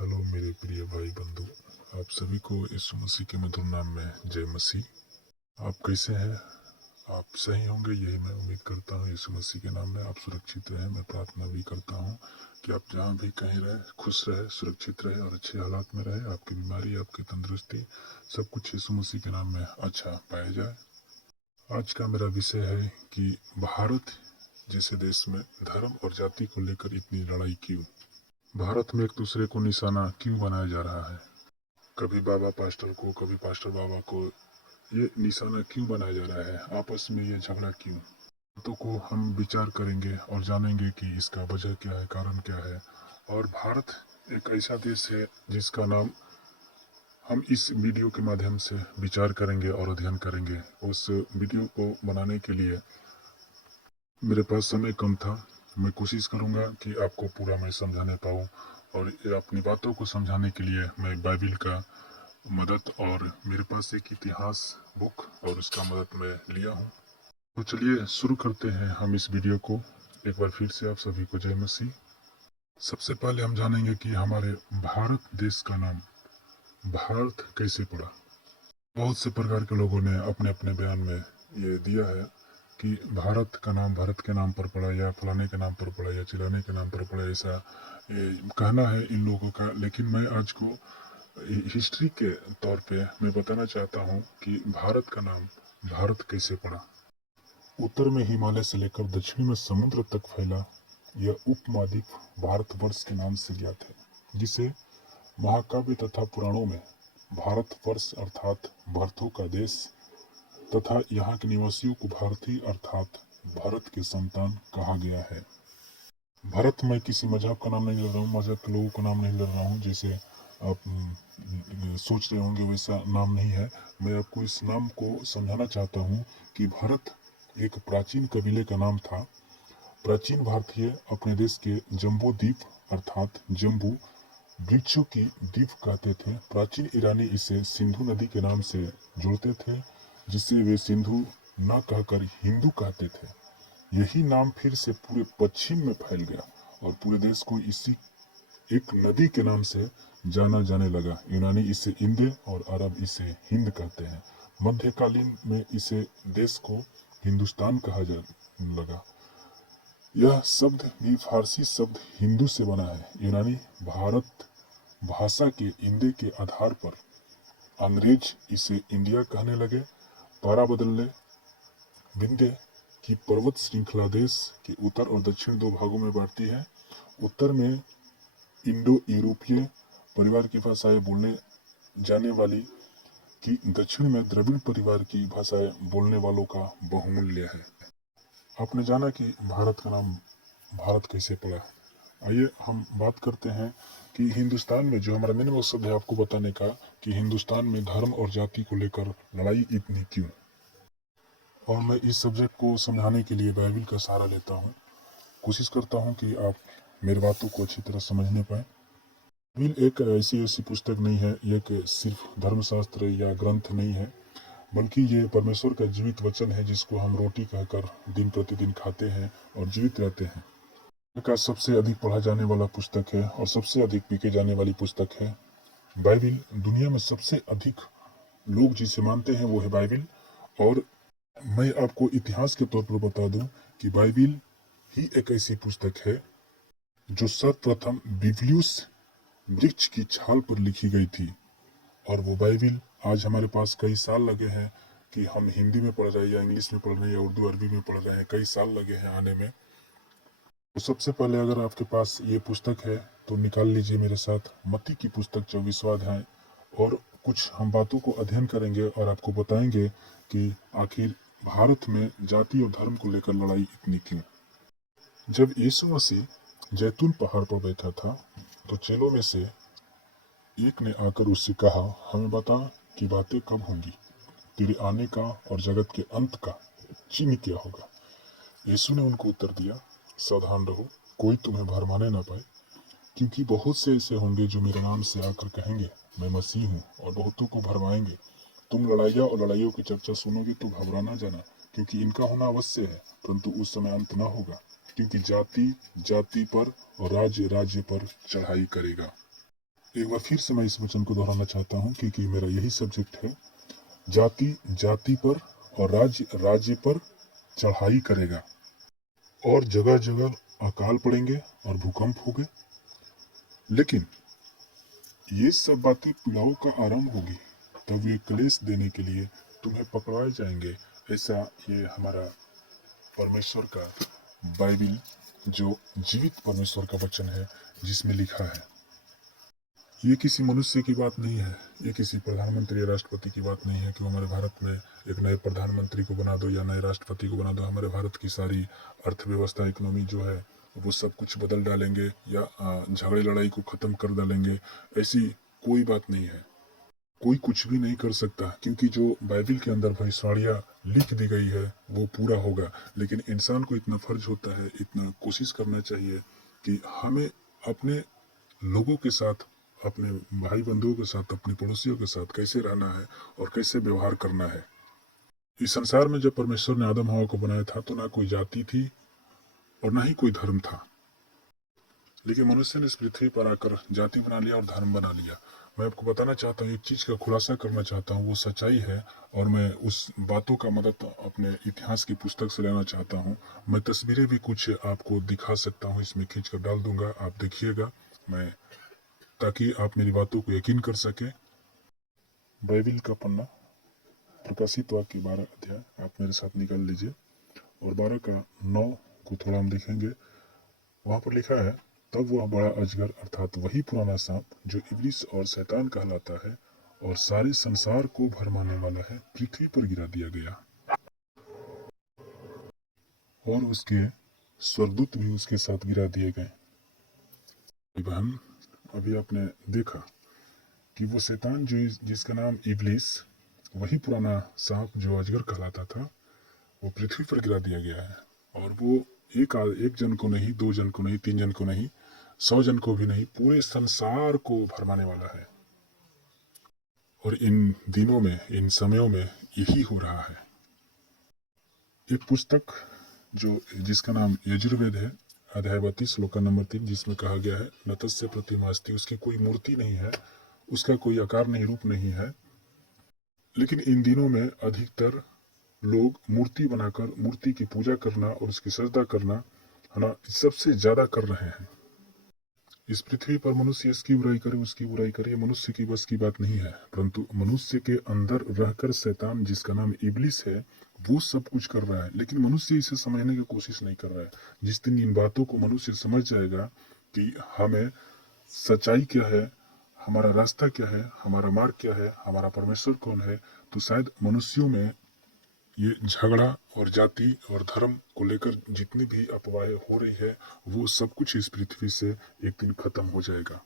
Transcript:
Hello मेरे प्रिय भाई बंधु, आप सभी को यीशु मसीह के मधुर नाम में जय मसीह। आप कैसे हैं? आप सही होंगे, यही मैं उम्मीद करता हूँ। यीशु मसीह के नाम में आप सुरक्षित रहें। मैं प्रार्थना भी करता हूँ कि आप जहाँ भी कहीं रहे, खुश रहे, सुरक्षित रहे और अच्छे हालात में रहे। आपकी बीमारी, आपकी तंदुरुस्ती, सब कुछ यीशु मसीह के नाम में अच्छा पाया जाए। आज का मेरा विषय है कि भारत जैसे देश में धर्म और जाति को लेकर इतनी लड़ाई क्यों? भारत में एक दूसरे को निशाना क्यों बनाया जा रहा है? कभी बाबा पास्टर को, कभी पास्टर बाबा को, ये निशाना क्यों बनाया जा रहा है? आपस में ये झगड़ा क्यों? तो को हम विचार करेंगे और जानेंगे कि इसका वजह क्या है, कारण क्या है। और भारत एक ऐसा देश है जिसका नाम हम इस वीडियो के माध्यम से विचार करेंगे और अध्ययन करेंगे। उस वीडियो को बनाने के लिए मेरे पास समय कम था। मैं कोशिश करूंगा कि आपको पूरा मैं समझाने पाऊँ, और अपनी बातों को समझाने के लिए मैं बाइबिल का मदद और मेरे पास एक इतिहास बुक और उसका मदद मैं लिया हूँ। तो चलिए शुरू करते हैं हम इस वीडियो को। एक बार फिर से आप सभी को जय मसीह। सबसे पहले हम जानेंगे कि हमारे भारत देश का नाम भारत कैसे पड़ा। बहुत से प्रकार के लोगों ने अपने अपने बयान में ये दिया है कि भारत का नाम भारत के नाम पर पड़ा, या फलाने के नाम पर पड़ा, या चिलाने के नाम पर पड़ा, ऐसा कहना है इन लोगों का। लेकिन मैं आज को हिस्ट्री के तौर पे मैं बताना चाहता हूँ कि भारत का नाम भारत कैसे पड़ा। उत्तर में हिमालय से लेकर दक्षिण में समुद्र तक फैला यह उपमहाद्वीप भारतवर्ष के नाम से ज्ञात है, जिसे महाकाव्य तथा पुराणों में भारतवर्ष अर्थात भरतों का देश तथा यहाँ के निवासियों को भारतीय अर्थात भारत के संतान कहा गया है। भारत, मैं किसी मजहब का नाम नहीं ले रहा हूँ, मजहब के लोगों का नाम नहीं ले रहा हूँ जैसे आप सोच रहे होंगे, वैसा नाम नहीं है। मैं आपको इस नाम को समझाना चाहता हूँ कि भारत एक प्राचीन कबीले का नाम था। प्राचीन भारतीय अपने देश के जम्बू द्वीप अर्थात जम्बू वृक्षों की द्वीप कहते थे। प्राचीन ईरानी इसे सिंधु नदी के नाम से जोड़ते थे, जिसे वे सिंधु न कहकर हिंदू कहते थे। यही नाम फिर से पूरे पश्चिम में फैल गया और पूरे देश को इसी एक नदी के नाम से जाना जाने लगा। यूनानी इसे इंदे और अरब इसे हिंद कहते हैं। मध्यकालीन में इसे देश को हिंदुस्तान कहा जाने लगा। यह शब्द भी फारसी शब्द हिंदू से बना है। यूनानी भारत भाषा के इंदे के आधार पर अंग्रेज इसे इंडिया कहने लगे। पारा बदलने विंध्य की पर्वत श्रृंखला देश के उत्तर और दक्षिण दो भागों में बांटती है। उत्तर में इंडो यूरोपीय परिवार की भाषाएं बोलने जाने वाली की, दक्षिण में द्रविड़ परिवार की भाषाएं बोलने वालों का बहुमूल्य है। आपने जाना कि भारत का नाम भारत कैसे पड़ा। आइए हम बात करते हैं कि हिंदुस्तान में, जो हमारा मेन मकसद है आपको बताने का, कि हिंदुस्तान में धर्म और जाति को लेकर लड़ाई इतनी क्यों। और मैं इस सब्जेक्ट को समझाने के लिए बाइबिल का सहारा लेता हूँ। कोशिश करता हूँ कि आप मेरी बातों को अच्छी तरह समझने पाए। बाइबिल एक ऐसी पुस्तक नहीं है, ये कि सिर्फ धर्मशास्त्र या ग्रंथ नहीं है, बल्कि ये परमेश्वर का जीवित वचन है, जिसको हम रोटी कहकर दिन प्रतिदिन खाते हैं और जीवित रहते हैं। का सबसे अधिक पढ़ा जाने वाला पुस्तक है और सबसे अधिक पीके जाने वाली पुस्तक है बाइबिल। दुनिया में सबसे अधिक लोग जिसे मानते हैं वो है बाइबिल। और मैं आपको इतिहास के तौर पर बता दूं कि बाइबिल ही एक ऐसी पुस्तक है जो सर्वप्रथम बिब्लियस वृक्ष की छाल पर लिखी गई थी। और वो बाइबिल आज हमारे पास कई साल लगे हैं कि हम हिंदी में पढ़ रहे हैं या इंग्लिश में पढ़ रहे हैं या उर्दू अरबी में पढ़ रहे हैं, कई साल लगे हैं आने में। तो सबसे पहले अगर आपके पास ये पुस्तक है तो निकाल लीजिए मेरे साथ मत्ती की पुस्तक 24वां अध्याय, और कुछ हम बातों को अध्ययन करेंगे और आपको बताएंगे कि आखिर भारत में जाति और धर्म को लेकर लड़ाई इतनी क्यों। जब यीशु मसीह जैतून पहाड़ पर बैठा था तो चेलों में से एक ने आकर उससे कहा, हमें बता कि बातें कब होंगी, तेरे आने का और जगत के अंत का चिन्ह क्या होगा। यीशु ने उनको उत्तर दिया, सावधान रहो, कोई तुम्हें भरमाने ना पाए, क्योंकि बहुत से ऐसे होंगे जो मेरे नाम से आकर कहेंगे मैं मसीह हूँ, और बहुतों को भरमाएंगे। तुम लड़ाइयाँ और लड़ाइयों की चर्चा सुनोगे तो घबरा ना जाना, क्योंकि इनका होना अवश्य है, परंतु उस समय अंत ना होगा। क्योंकि जाति जाति पर और राज्य राज्य पर चढ़ाई करेगा। एक बार फिर से मैं इस वचन को दोहराना चाहता हूँ क्योंकि मेरा यही सब्जेक्ट है। जाति जाति पर और राज्य राज्य पर चढ़ाई करेगा और जगह जगह अकाल पड़ेंगे और भूकंप होंगे। लेकिन ये सब बातें पीड़ाओं का आरंभ होगी, तब ये क्लेश देने के लिए तुम्हें पकड़ाए जाएंगे। ऐसा ये हमारा परमेश्वर का बाइबिल, जो जीवित परमेश्वर का वचन है, जिसमें लिखा है। ये किसी मनुष्य की बात नहीं है, ये किसी प्रधानमंत्री या राष्ट्रपति की बात नहीं है कि वो हमारे भारत में एक नए प्रधानमंत्री को बना दो या नए राष्ट्रपति को बना दो। हमारे भारत की सारी अर्थव्यवस्था, इकोनॉमी जो है वो सब कुछ बदल डालेंगे या झगड़े लड़ाई को ख़त्म कर डालेंगे। ऐसी कोई बात नहीं है। कोई कुछ भी नहीं कर सकता, क्योंकि जो बाइबिल के अंदर भविष्यवाणियाँ लिख दी गई है वो पूरा होगा। लेकिन इंसान को इतना फर्ज होता है, इतना कोशिश करना चाहिए कि हमें अपने लोगों के साथ, अपने भाई बंधुओं के साथ, अपने पड़ोसियों के साथ कैसे रहना है और कैसे व्यवहार करना है। इस संसार में जब परमेश्वर ने आदम हवा को बनाया था तो ना कोई जाति थी और ना ही कोई धर्म था। लेकिन मनुष्य ने इस पृथ्वी पर आकर जाति बना लिया और धर्म बना लिया। मैं आपको बताना चाहता हूँ, एक चीज़ का खुलासा करना चाहता हूँ, वो सच्चाई है और मैं उस बातों का मदद अपने इतिहास की पुस्तक से लेना चाहता हूँ। मैं तस्वीरें भी कुछ आपको दिखा सकता हूँ, इसमें खींच कर डाल दूंगा, आप देखिएगा, मैं ताकि आप मेरी बातों को यकीन कर सके। बाइबिल का पन्ना प्रकाशित वाक्य 12 अध्याय आप मेरे साथ निकाल लीजिए और 12 का 9 को थोड़ा हम देखेंगे। वहाँ पर लिखा है, तब वह बड़ा अजगर अर्थात वही पुराना सांप जो इब्लिस और शैतान कहलाता है और सारे संसार को भरमाने वाला है, पृथ्वी पर गिरा दिया गया और उसके स्वर्गदूत भी उसके साथ गिरा दिए गए। बहन, अभी आपने देखा कि वो शैतान जो जिसका नाम इब्लिस, वही पुराना सांप जो अजगर कहलाता था, वो पृथ्वी पर गिरा दिया गया है। और वो एक जन को नहीं, 2 जन को नहीं, 3 जन को नहीं, 100 जन को भी नहीं, पूरे संसार को भरमाने वाला है। और इन दिनों में, इन समयों में यही हो रहा है। एक पुस्तक जिसका नाम यजुर्वेद है, अध्याय 32 श्लोक नंबर 3, जिसमें कहा गया है, नतस्य प्रतिमास्ति, उसकी कोई मूर्ति नहीं है, उसका कोई आकार नहीं, रूप नहीं है। लेकिन इन दिनों में अधिकतर लोग मूर्ति बनाकर मूर्ति की पूजा करना और उसकी सजदा करना, है ना, सबसे ज्यादा कर रहे हैं। इस पृथ्वी पर मनुष्य इसकी बुराई करे, उसकी बुराई करे, मनुष्य की बस की बात नहीं है। परंतु मनुष्य के अंदर रहकर शैतान, जिसका नाम इब्लिस है, वो सब कुछ कर रहा है। लेकिन मनुष्य इसे समझने की कोशिश नहीं कर रहा है। जिस दिन इन बातों को मनुष्य समझ जाएगा कि हमें सच्चाई क्या है, हमारा रास्ता क्या है, हमारा मार्ग क्या है, हमारा परमेश्वर कौन है, तो शायद मनुष्यों में ये झगड़ा और जाति और धर्म को लेकर जितनी भी अफवाहें हो रही है, वो सब कुछ इस पृथ्वी से एक दिन खत्म हो जाएगा।